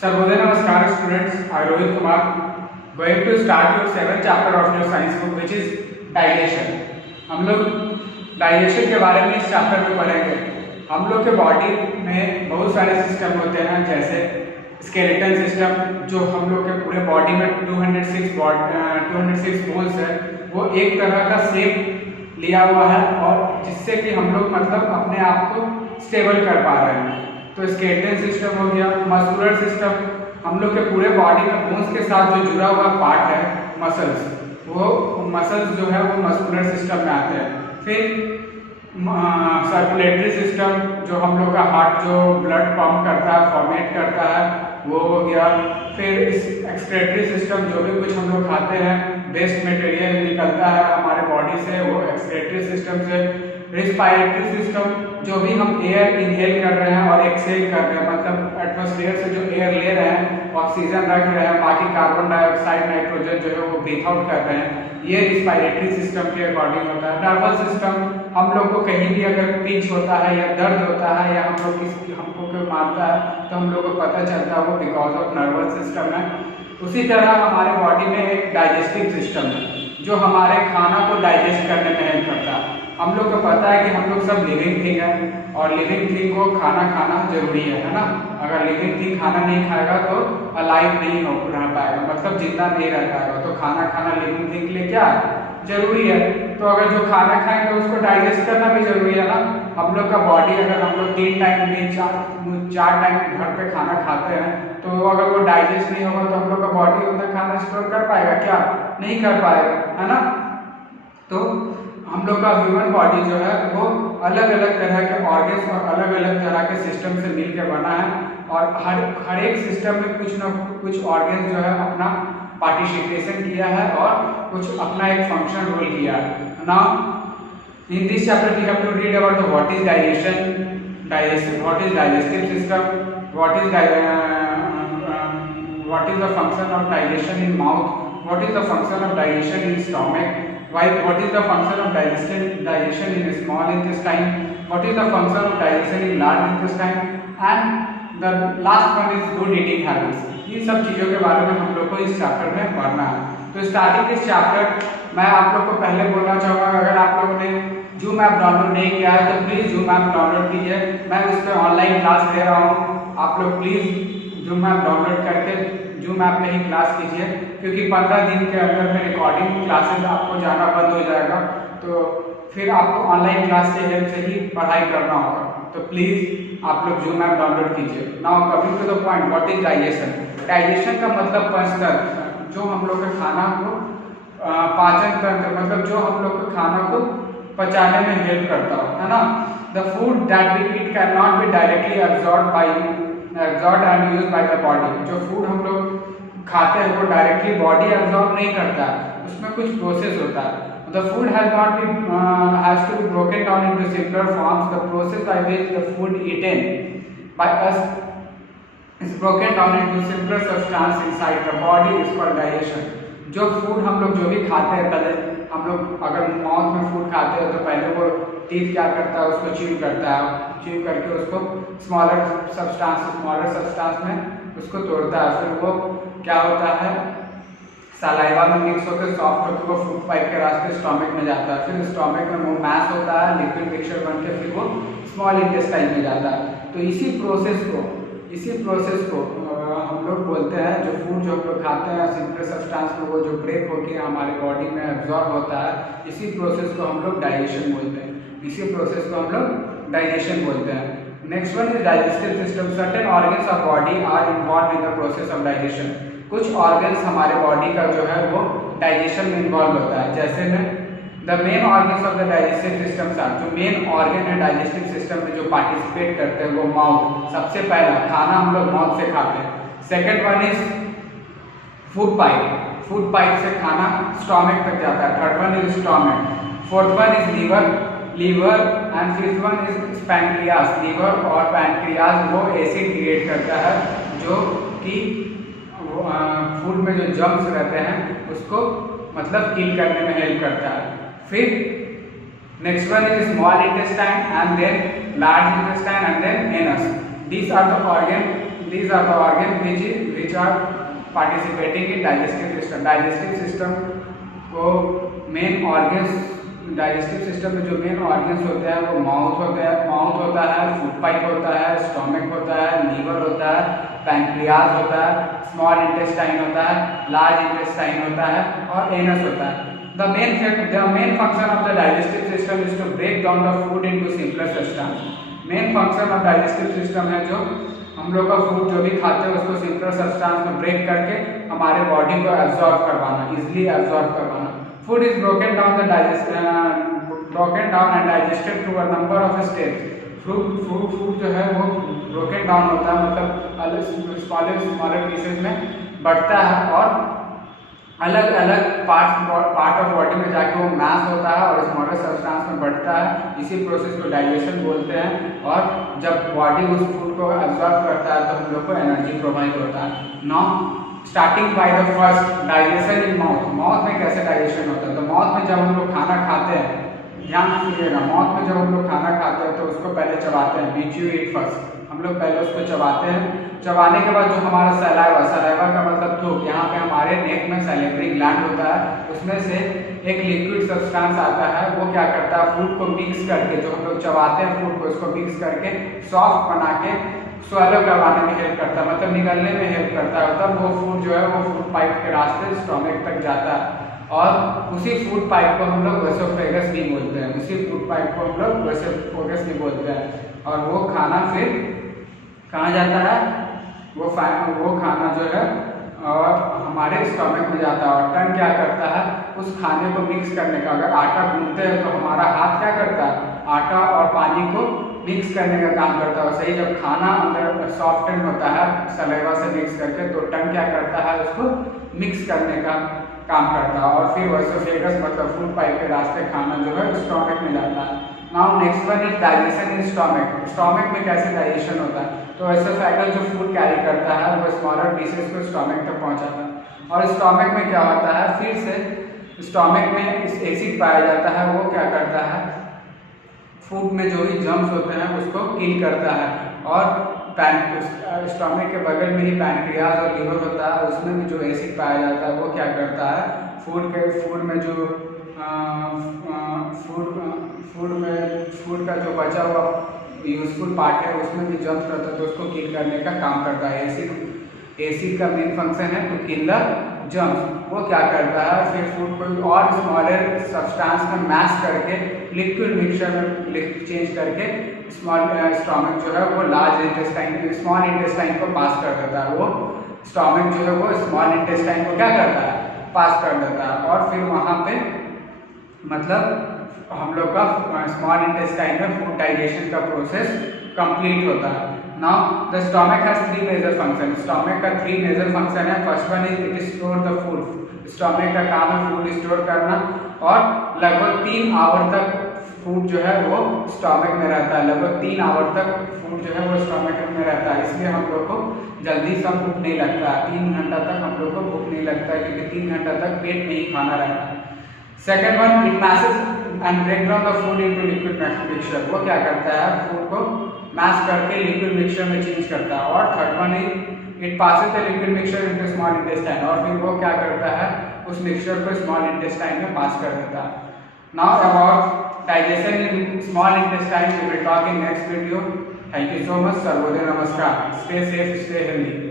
Sarvodaya Namaskar students, I Rohit Kumar going to start your 7th chapter of your science book which is digestion। हम लोग digestion के बारे में इस chapter में पढ़ेंगे। हम लोग के बॉडी में बहुत सारे सिस्टम होते हैं, जैसे स्केलेटन सिस्टम जो हम लोग के पूरे बॉडी में 206 बोन्स है, वो एक तरह का शेप लिया हुआ है और जिससे कि हम लोग मतलब अपने आप को स्टेबल कर पा रहे हैं। तो स्केलेटन सिस्टम हो गया। मस्कुलर सिस्टम, हम लोग के पूरे बॉडी में बोन्स के साथ जो जुड़ा हुआ पार्ट है मसल्स, वो मसल्स जो है वो मस्कुलर सिस्टम में आते हैं। फिर सर्कुलेटरी सिस्टम, जो हम लोग का हार्ट जो ब्लड पंप करता है, फॉर्मेट करता है, वो हो गया। फिर एक्सक्रेटरी सिस्टम, जो भी कुछ हम लोग खाते हैं, वेस्ट मटेरियल निकलता है हमारे बॉडी से, वो एक्सक्रेटरी सिस्टम से। रिस्पायरेटरी सिस्टम, जो भी हम एयर इनहेल कर रहे हैं और एक्सहेल कर रहे हैं, मतलब एटमॉस्फेयर से जो एयर ले रहे हैं, ऑक्सीजन रख रहे हैं, बाकी कार्बन डाइऑक्साइड, नाइट्रोजन जो है वो ब्रीथ आउट कर रहे हैं, ये रिस्पायरेटरी सिस्टम के अकॉर्डिंग होता है। नर्वस सिस्टम, हम लोग को कहीं भी अगर पिंच होता है या दर्द होता है या हम लोग हमको कोई मारता है तो हम लोग को पता चलता है वो बिकॉज ऑफ नर्वस सिस्टम है। उसी तरह हमारे बॉडी में एक डाइजेस्टिव सिस्टम है जो हमारे खाना को डाइजेस्ट करने में हेल्प करता है। हम लोग को पता है कि हम लोग सब लिविंग थिंग है और लिविंग थिंग को खाना खाना जरूरी है ना। अगर लिविंग थिंग खाना नहीं खाएगा तो अलाइव नहीं हो रह पाएगा, मतलब जिंदा नहीं रह पाएगा। तो खाना खाना लिविंग थिंग के लिए क्या जरूरी है। तो अगर जो खाना खाएंगे उसको डाइजेस्ट करना भी जरूरी है ना। हम लोग का बॉडी, अगर हम लोग 3 टाइम में 4 टाइम घर पे खाना खाते हैं तो अगर वो डाइजेस्ट नहीं होगा तो हम लोग का बॉडी उतना खाना स्टोर कर पाएगा क्या? नहीं कर पाएगा, है ना। तो हम लोग का ह्यूमन बॉडी जो है वो अलग अलग तरह के ऑर्गन्स और अलग अलग तरह के सिस्टम से मिलकर बना है और हर एक सिस्टम में कुछ ना कुछ ऑर्गन्स जो है अपना पार्टिसिपेशन किया है और कुछ अपना एक फंक्शन रोल किया है। Now in this chapter we have to read about the what is digestion, what is digestive system, what is the function of digestion in mouth, what is the function of digestion in stomach, what is the function of digestion in small intestine, what is the function of digestion in large intestine, and the last one is good eating habits। ये सब चीज़ों के बारे में हम लोग को इस चैप्टर में पढ़ना है। तो स्टार्टिंग दिस चैप्टर मैं आप लोग को पहले बोलना चाहूँगा, अगर आप लोगों ने जूम ऐप डाउनलोड नहीं किया है तो प्लीज़ जूम ऐप डाउनलोड कीजिए। मैं उस पर ऑनलाइन क्लास दे रहा हूँ, आप लोग प्लीज़ जूम ऐप डाउनलोड करके जूम ऐप में ही क्लास कीजिए, क्योंकि 15 दिन के अंदर में रिकॉर्डिंग क्लासेस आपको जाना बंद हो जाएगा, तो फिर आपको ऑनलाइन क्लास के हेल्प से ही पढ़ाई करना होगा। तो प्लीज़ आप लोग जूम ऐप डाउनलोड कीजिए। Now coming to the point, what is digestion. Digestion का मतलब पंचतंत्र, जो हम लोग के खाना को पाचन तंत्र, मतलब जो हम लोग के खाना को पचाने में हेल्प करता है ना। The food that we eat can not be directly absorbed and used by the body। जो फूड हम लोग खाते हैं वो डायरेक्टली बॉडी एब्जॉर्ब नहीं करता है, उसमें कुछ प्रोसेस होता है। The food has to be broken down into simpler forms। The process by which the food eaten by us is broken down into simpler substance inside the body is called digestion। जो food हम लोग जो भी खाते हैं, पहले हम लोग अगर माउथ में फूड खाते हैं तो पहले वो टीथ क्या करता है, उसको च्यू करता है, च्यू करके उसको स्मॉलर सब्सटेंस में उसको तोड़ता है, फिर वो क्या होता है सलाइवा में मिक्स होकर सॉफ्ट होकर वो फूड पाइप के रास्ते स्टोमक में जाता है, फिर स्टोमक में वो मैस होता है, लिक्विड मिक्सचर बन के फिर वो स्मॉल इंटेस्टाइन में जाता है। तो इसी प्रोसेस को हम लोग बोलते हैं, जो फूड जो हम लोग खाते हैं सिंपल सब्सटेंस में वो जो ब्रेक होकर हमारे बॉडी में एब्जॉर्ब होता है, इसी प्रोसेस को हम लोग डाइजेशन बोलते हैं। Next one is digestive system. Certain organs of body are involve in the process of digestion. कुछ ऑर्गन्स हमारे बॉडी का जो है वो डाइजेशन में इन्वॉल्व होता है। जैसे में the main organs of the digestive system, जो मेन ऑर्गन है डाइजेस्टिव सिस्टम में जो पार्टिसिपेट करते हैं वो माउथ। सबसे पहला खाना हम लोग माउथ से खाते हैं। Second one is food pipe से खाना स्टोमक तक जाता है। Third one is stomach. Fourth one is liver and fifth one is pancreas. Liver और पैनक्रियाज वो एसिड क्रिएट करता है जो कि फूड में जो जर्म्स रहते हैं उसको मतलब किल करने में हेल्प करता है। फिर next one is small intestine and then large intestine and then anus. These are the organ these are the organs which are participating in digestive system. Digestive system को मेन ऑर्गन्स, डाइजेस्टिव सिस्टम में जो main organs होते हैं वो mouth होता है, food pipe होता है, स्टोमक होता है, लीवर होता है, पैंक्रियाज होता है, स्मॉल इंटेस्टाइन होता है, लार्ज इंटेस्टाइन होता है और एनस होता है। The main function of the digestive system is to break down the food into simpler substance. Main function of digestive system है जो हम लोग का फूड जो भी खाते हैं उसको सिंपलर सब्सटेंस में ब्रेक करके हमारे बॉडी को एब्जॉर्ब करवाना, इजिली एब्जॉर्ब करवाना। Food is broken down and digested through a number of steps. Food जो है वो ब्रोकन डाउन होता है, मतलब स्मॉलर पीसेस में बढ़ता है और अलग अलग पार्ट ऑफ बॉडी में जाके वो मैस होता है और स्मॉलर सब्सटेंस में बढ़ता है। इसी प्रोसेस को डाइजेशन बोलते हैं और जब बॉडी उस फूड को एब्जॉर्ब करता है तो हम लोग को एनर्जी प्रोवाइड होता है। Now starting by the first digestion in mouth. Mouth में कैसे डाइजेशन होता है? तो माउथ में जब हम लोग खाना खाते हैं, ध्यान सुनिएगा, माउथ में जब हम लोग खाना खाते हैं तो उसको पहले चबाते हैं, बीच यू ईट फर्स्ट। हम लोग पहले उसको चबाते हैं, चबाने के बाद जो हमारा सलाइवा का मतलब थूक, यहाँ पे हमारे नेक में सैलिवरी ग्लैंड होता है, उसमें से एक लिक्विड सब्सटेंस आता है, वो क्या करता है फूड को मिक्स करके, जो हम लोग चबाते हैं फूड को, उसको मिक्स करके सॉफ्ट बना के स्वैलो करवाने में हेल्प करता है, मतलब निगलने में हेल्प करता है। तब वो फूड जो है वो फूड पाइप के रास्ते स्टोमक तक जाता है और उसी फूड पाइप को हम लोग वेसोफेगस भी बोलते हैं, उसी फूड पाइप को हम लोग वेसोफेगस भी बोलते हैं। और वो खाना फिर कहाँ जाता है? वो खाना जो है और हमारे स्टोमक में जाता है और टंग क्या करता है? उस खाने को मिक्स करने का, अगर आटा गूंथते हैं तो हमारा हाथ क्या करता है? आटा और पानी को मिक्स करने का काम करता है। सही, जब खाना अंदर सॉफ्टन होता है सलाइवा से मिक्स करके तो टंग क्या करता है? उसको मिक्स करने का काम करता है और फिर वेसोफेगस मतलब फूड पाइप के रास्ते खाना जो है स्टोमक में जाता है। Now next one is digestion in stomach. Stomach में कैसे डाइजेशन होता है? तो एसोफेगस जो फूड कैरी करता है वो स्मॉलर पीसेस को स्टोमक तक पहुंचाता है और स्टोमक में क्या होता है? फिर से स्टोमक में इस एसिड पाया जाता है, वो क्या करता है? फूड में जो भी जर्म्स होते हैं उसको किल करता है और स्टोमक के बगल में ही पैनक्रियाज और लीवर होता है, उसमें भी जो एसिड पाया जाता है वो क्या करता है? फूड में जो फूड का जो बचा हुआ यूजफुल पार्ट है उसमें भी जर्म्स रहता है तो उसको किल करने का काम करता है। एसिड का मेन फंक्शन है टू किल द जर्म्स। वो क्या करता है? फिर फूड को और स्मॉलर सब्सटेंस में मैश करके लिक्विड मिक्सचर में चेंज करके स्टोमक जो है वो लार्ज इंटेस्टाइन स्मॉल इंटेस्टाइन को पास कर देता है। वो स्टोमक जो है वो स्मॉल इंटेस्टाइन को क्या करता है? पास कर देता है और फिर वहाँ पे मतलब हम लोग का स्मॉल इंटेस्टाइन में फूड डाइजेशन का प्रोसेस कंप्लीट होता है। Now the stomach has 3 major function. Stomach का 3 मेजर फंक्शन है। First one is it store the food. Stomach का काम है फूड स्टोर करना और लगभग 3 आवर तक फूड जो है वो स्टोमक में रहता है। लगभग 3 आवर तक फूड जो है वो स्टोमक में रहता है, इसलिए हम लोग को जल्दी से भूख नहीं लगता है। 3 घंटा तक हम लोग को भूख नहीं लगता है क्योंकि 3 घंटा तक पेट में ही खाना रहता है। Second one, it massage and break down the food into liquid mixture. वो क्या करता है? फूड को मैश करके लिक्विड मिक्सचर में चेंज करता है। और third one is it passes the liquid mixture into small intestine और फिर वो क्या करता है? उस मिक्सचर को स्मॉल इंटेस्टाइन में पास कर देता है। Now about digestion in small intestine we will talk in next video. Thank you so much. Sarvodaya नमस्कार। Stay safe, stay healthy.